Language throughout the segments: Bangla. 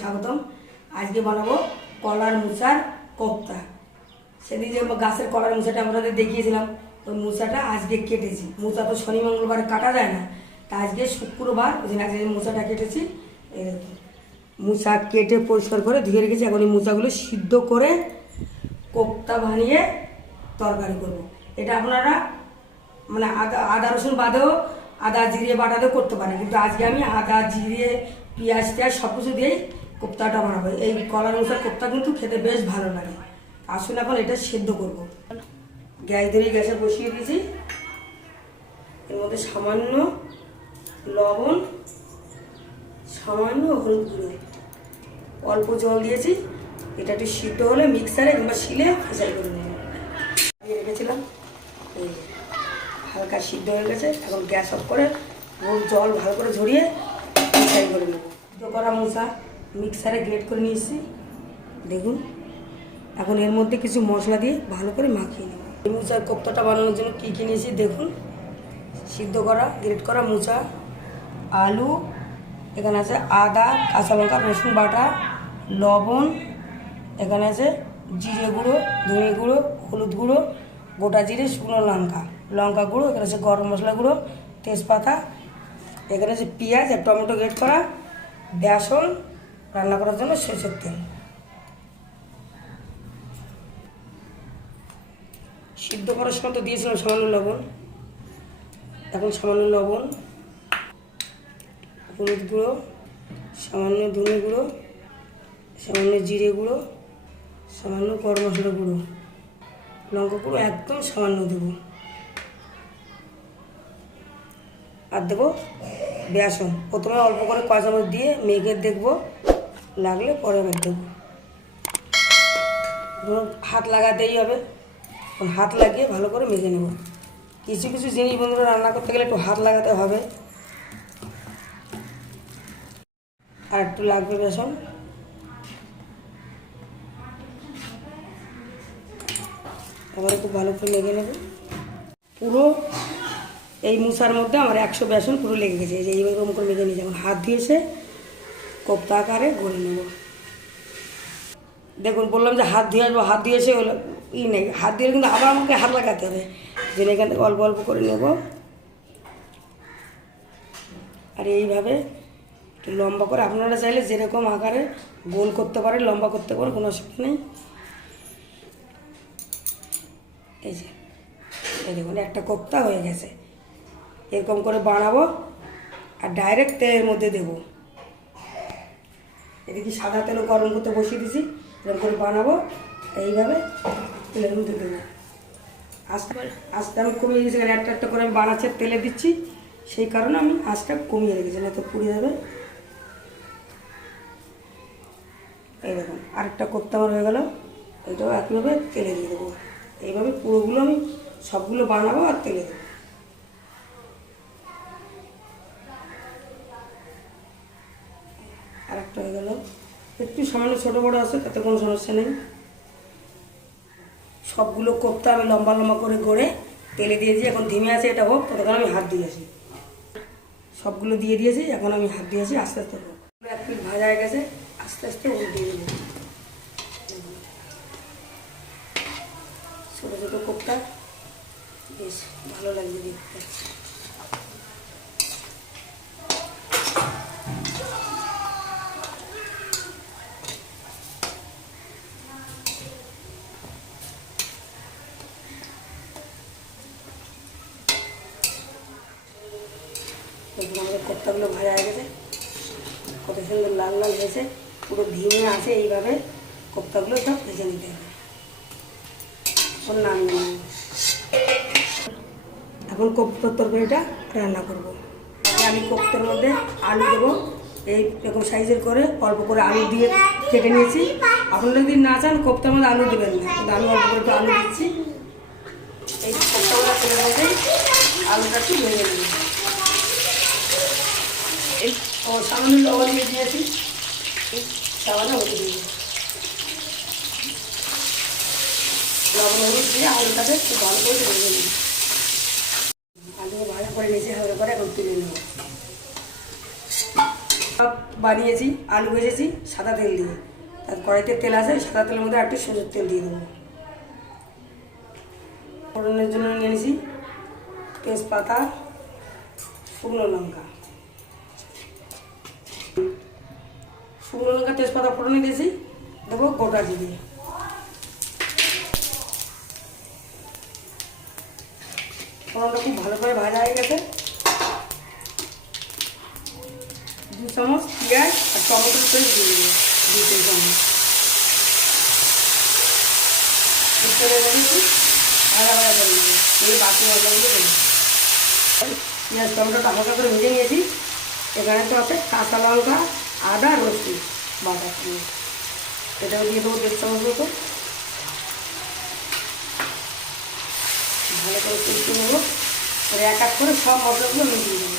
স্বাগতম। আজকে বানাবো কলার মুচার কোপ্তা। সেদিন যে গাছের কলার মুচাটা আমরা আপনাদের দেখিয়েছিলাম, ওই মুচাটা আজকে কেটেছি। মুচা তো শনি, মঙ্গলবার কাটা যায় না। তা আজকে শুক্রবার ওই জন্য আজকে মুচাটা কেটেছি দেখুন। মুচা কেটে পরিষ্কার করে ধুয়ে রেখেছি, এখন এই মুচাগুলো সিদ্ধ করে কোপ্তা বানিয়ে তরকারি করব। এটা আপনারা মানে আদা আদা রসুন বাদেও, আদা জিরে বাটাতেও করতে পারেন। কিন্তু আজকে আমি আদা, জিরে পেঁয়াজ টেয়াজ সব কিছু দিয়েই কোপ্তাটা বানাবো। এই কলার মশলার কোপ্তা কিন্তু খেতে বেশ ভালো লাগে। আসুন এখন এটা সেদ্ধ করব। গ্যাস ধরে গ্যাসে বসিয়ে দিয়েছি। এর মধ্যে সামান্য লবণ, সামান্য হলুদ গুঁড়ো। অল্প জল দিয়েছি। এটা একটু সিদ্ধ হলে মিক্সারে কিংবা শিলে ফেসাই করে নেব। দিয়ে রেখেছিলাম। এই হালকা সিদ্ধ হয়ে গেছে। এখন গ্যাস অফ করে জল ভালো করে ঝরিয়ে মিক্সার করে নেব। সিদ্ধ করা মশা মিক্সারে গ্রেট করে নিয়েছি। দেখুন, এখন এর মধ্যে কিছু মশলা দিয়ে ভালো করে মাখিয়ে নেব। এই মোচার কোপ্তাটা বানানোর জন্য কী কী নিয়েছি দেখুন। সিদ্ধ করা গ্রেট করা মোচা আলু, এখানে আছে আদা, কাঁচা লঙ্কা, রসুন বাটা, লবণ, এখানে আছে জিরে গুঁড়ো, ধনে গুঁড়ো, হলুদ গুঁড়ো, গোটা জিরে, শুকনো লঙ্কা। লঙ্কা গুঁড়ো, এখানে আছে গরম মশলা গুঁড়ো, তেজপাতা এখানে হচ্ছে পেঁয়াজ আর টমেটো গ্রেট করা, বেসন রান্না করার জন্য সরষের তেল। সিদ্ধ করার সময় তো দিয়েছিলাম সামান্য লবণ। এখন সামান্য লবণ, হলুদ গুঁড়ো, সামান্য ধনে গুঁড়ো, সামান্য জিরে গুঁড়ো, সামান্য গরম মশলা গুঁড়ো। লঙ্কা গুঁড়ো একদম সামান্য দেবো। আর দেবো বেসন। প্রথমে অল্প করে কয় চামচ দিয়ে মেঘে দেখব, লাগলে পরে আবার দেবো। হাত লাগাতেই হবে হাত লাগিয়ে ভালো করে মেখে নেব। কিছু কিছু জিনিস বন্ধুরা রান্না করতে গেলে একটু হাত লাগাতে হবে। আর একটু লাগবে বেসন। আবার একটু ভালো করে লেগে নেবে। পুরো এই মুসার মধ্যে আমার একশো বেসন পুরো লেগে গেছে। এই যে এইরকম করে মেখে নিয়েছে। এখন হাত দিয়েছে, কোপ্তা আকারে গড়ে নেব। দেখুন, বললাম যে হাত দিয়ে আসব। হাত দিয়েছে হলো, ই নেই। হাত দিয়ে কিন্তু আবার আমাকে হাত লাগাতে হবে। যে এখান থেকে অল্প অল্প করে নেব। আর এইভাবে একটু লম্বা করে, আপনারা চাইলে যেরকম আকারে গোল করতে পারে লম্বা করতে পারে কোনো অসুবিধা নেই। এই যে, এই দেখুন, একটা কোপ্তা হয়ে গেছে। এরকম করে বানাবো আর ডাইরেক্ট তেলের মধ্যে দেবো। এদিকে সাদা তেলও গরম করতে বসিয়ে দিছি এরকম করে বানাবো। এইভাবে তেলের মধ্যে দেবো। আস্তে আস্তে আমি কমিয়ে দিয়েছি কারণ একটা একটা করে আমি বানাচ্ছি তেলে দিচ্ছি। সেই কারণে আমি আঁচটা কমিয়ে রেখেছি না তো পুড়ে যাবে। এই দেখুন আরেকটা করতে আমার হয়ে গেল। এটাও একইভাবে তেলে দিয়ে দেবো। এইভাবে পুরোগুলো আমি সবগুলো বানাবো আর তেলে দেবো আর একটা হয়ে গেল একটু সামান্য ছোটো বড়ো আছে, তাতে কোনো সমস্যা নেই। সবগুলো কোপ্তা আমি লম্বা লম্বা করে গড়ে তেলে দিয়েছি, এখন ধিমে আছে, এটা হোক ততক্ষণ আমি হাত দিয়ে আসি। সবগুলো দিয়ে দিয়েছি, এখন আমি হাত দিয়েছি আস্তে আস্তে হোক। এক ভাজা হয়ে গেছে, আস্তে আস্তে উল্টিয়ে দেবো। ছোটো ছোটো কোপ্তা, বেশ ভালো লাগবে দেখতে। দেখুন আমাদের কোপ্তাগুলো ভাজা হয়ে গেছে। কত সুন্দর লাল লাল হয়েছে। পুরো ধিমে আছে এইভাবে কোপ্তাগুলো সব ভেজে নিতে হবে। এখন কোপ্তার তরকারিটা রান্না করব। আমি কোপ্তার মধ্যে আলু দেবো। এই এরকম সাইজের করে অল্প করে আলু দিয়ে কেটে নিয়েছি। আপনারা যদি না চান, কোপ্তার মধ্যে আলু দেবেন না। কিন্তু আমি অল্প করে আলু দিচ্ছি। এই কোপ্তাগুলো আলুটা একটু ভেজে এই ও, সামান্য লবণ দিয়ে দিয়েছি। সামান্য হলুদ দিয়ে লবণ হলুদ দিয়ে আলুটাকে একটু ভালো করে ভেজে নিই। আলু ভালো করে নিয়েছি হালকা করে এখন তুলে নেব। সব বানিয়েছি, আলু ভেজেছি, সাদা তেল দিয়ে। তার কড়াইতে তেল আছে সাদা তেলের মধ্যে একটু সরষের তেল দিয়ে দেবো। ফোড়নের জন্য নিয়েছি তেজপাতা, শুকনো লঙ্কা। শুকনো লঙ্কা তেজপাতা ফোড়নে দিয়েছি দেবো গোটা জিরে। ফোড়নটা খুব ভালো করে ভাজা হয়ে গেছে। দু চামচ পেঁয়াজ আর টমেটোর পেস্ট দিয়ে দেবো, দু তিন চামচ। করে দেবো পেঁয়াজ টমেটোটা হালকা করে ভেজে নিয়েছি। এখানে তো আছে কাঁচা লঙ্কা, আদা, রসুন বাটা দিয়ে এটাও দিয়ে দেবো দেড় চামচ মতো। ভালো করে কষিয়ে নেব। আর এক এক করে সব মশলাগুলো মিশিয়ে দেবো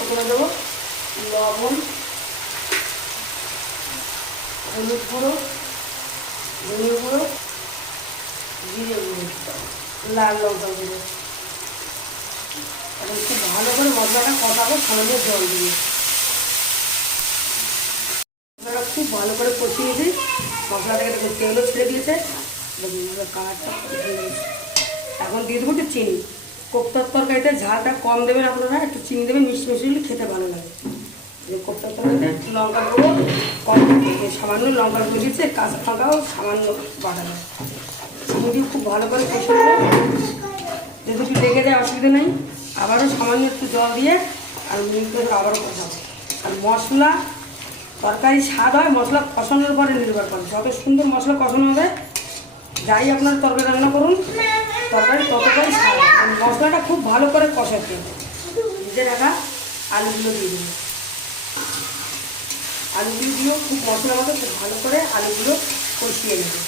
ওখানে দেবো লবণ, হলুদ গুঁড়ো ধনে গুঁড়ো, জিরে গুঁড়ো, লাল লঙ্কা গুঁড়ো। ভালো করে মশলাটা কষাবো সামনে জল দিয়ে খুব ভালো করে কষিয়েছি মশলা থেকে দেখুন তেলও ছেড়ে দিয়েছে। এখন দিয়ে দেবো একটু চিনি। কোপ্তার তরকারিতে ঝালটা কম দেবেন আপনারা, একটু চিনি দেবেন, মিষ্টি মিষ্টি হলে খেতে ভালো লাগে। কোপ্তার তরকারিতে লঙ্কা গুঁড়ো কম সামান্য লঙ্কা গুঁড়ো দিচ্ছে কাঁচা লঙ্কাও সামান্য বাটা দেয় চিনি দিয়ে খুব ভালো করে কষে নেব। যদি একটু লেগে যায়, অসুবিধা নেই। আবারও সামান্য একটু জল দিয়ে আর মিনিট করে আবারও কষাবো আর মশলা, তরকারি স্বাদ হয়, মশলা কষানোর উপরে নির্ভর করে। যত সুন্দর মশলা কষানো হবে, যাই আপনার তরকারি রান্না করুন, তরকারি ততটাই স্বাদ আর মশলাটা খুব ভালো করে কষাতে ভেজে রাখা আলুগুলো দিয়ে দেবো আলুগুলো খুব মশলার মতো খুব ভালো করে আলুগুলো কষিয়ে নেবে।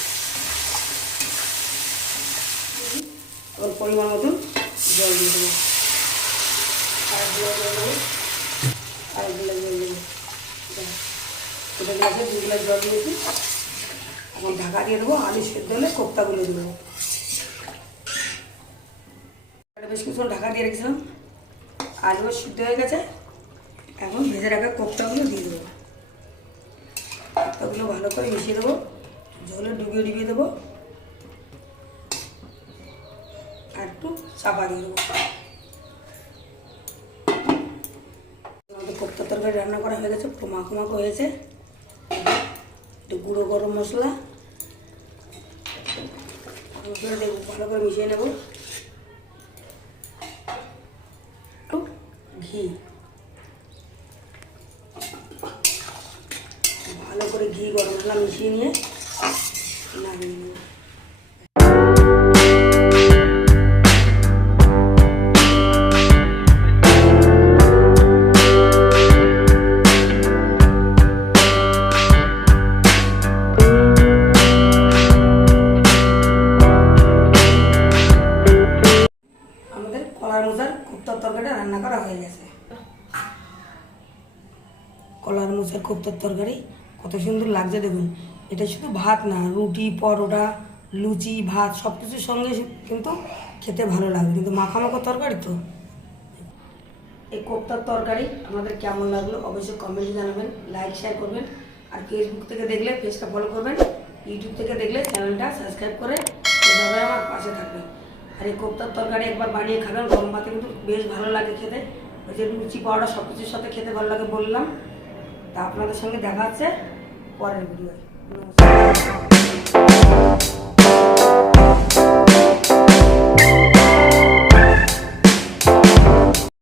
ওর পরিমাণ মতন জল দিয়ে দেবো। আর আর গ্লাস জল দেবো এটা এখন ঢাকা দিয়ে দেবো আলু সেদ্ধ হলে কোপ্তাগুলো দিয়ে দেবো বেশ কিছুক্ষণ ঢাকা দিয়ে রেখেছিলাম আলু সিদ্ধ হয়ে গেছে এখন ভেজে রাখা কোপ্তাগুলো দিয়ে দেবো কোপ্তাগুলো ভালো করে মিশিয়ে দেবো জলে ডুবিয়ে ডুবিয়ে দেবো আর একটু চাপা দিয়ে দেবো আমাদের কোপ্তা তরকারি রান্না করা হয়ে গেছে, পুরো মাখো মাখো হয়েছে। একটু গুঁড়ো গরম মশলা। ভালো করে মিশিয়ে নেব। ঘি। ভালো করে ঘি গরম মশলা মিশিয়ে নিয়ে নামিয়ে নেব। মোজার কোপ্তার তরকারি। কত সুন্দর লাগছে দেখুন। এটা শুধু ভাত না, রুটি, পরোটা, লুচি, ভাত সব কিছুর সঙ্গে কিন্তু খেতে ভালো লাগবে কিন্তু মাখামাখো তরকারি তো। এই কোপ্তার তরকারি আমাদের কেমন লাগল অবশ্যই কমেন্টে জানাবেন লাইক শেয়ার করবেন, আর ফেসবুক থেকে দেখলে পেজটা ফলো করবেন ইউটিউব থেকে দেখলে চ্যানেলটা সাবস্ক্রাইব করে এভাবে আমার পাশে থাকবেন আর এই কোপ্তার তরকারি একবার বানিয়ে খাবেন, গরম ভাতে কিন্তু বেশ ভালো লাগে খেতে। ওই যে লুচি পাউডার সব কিছুর সাথে খেতে ভালো লাগে বললাম। তা আপনাদের সঙ্গে দেখা হচ্ছে পরের ভিডিও নমস্কার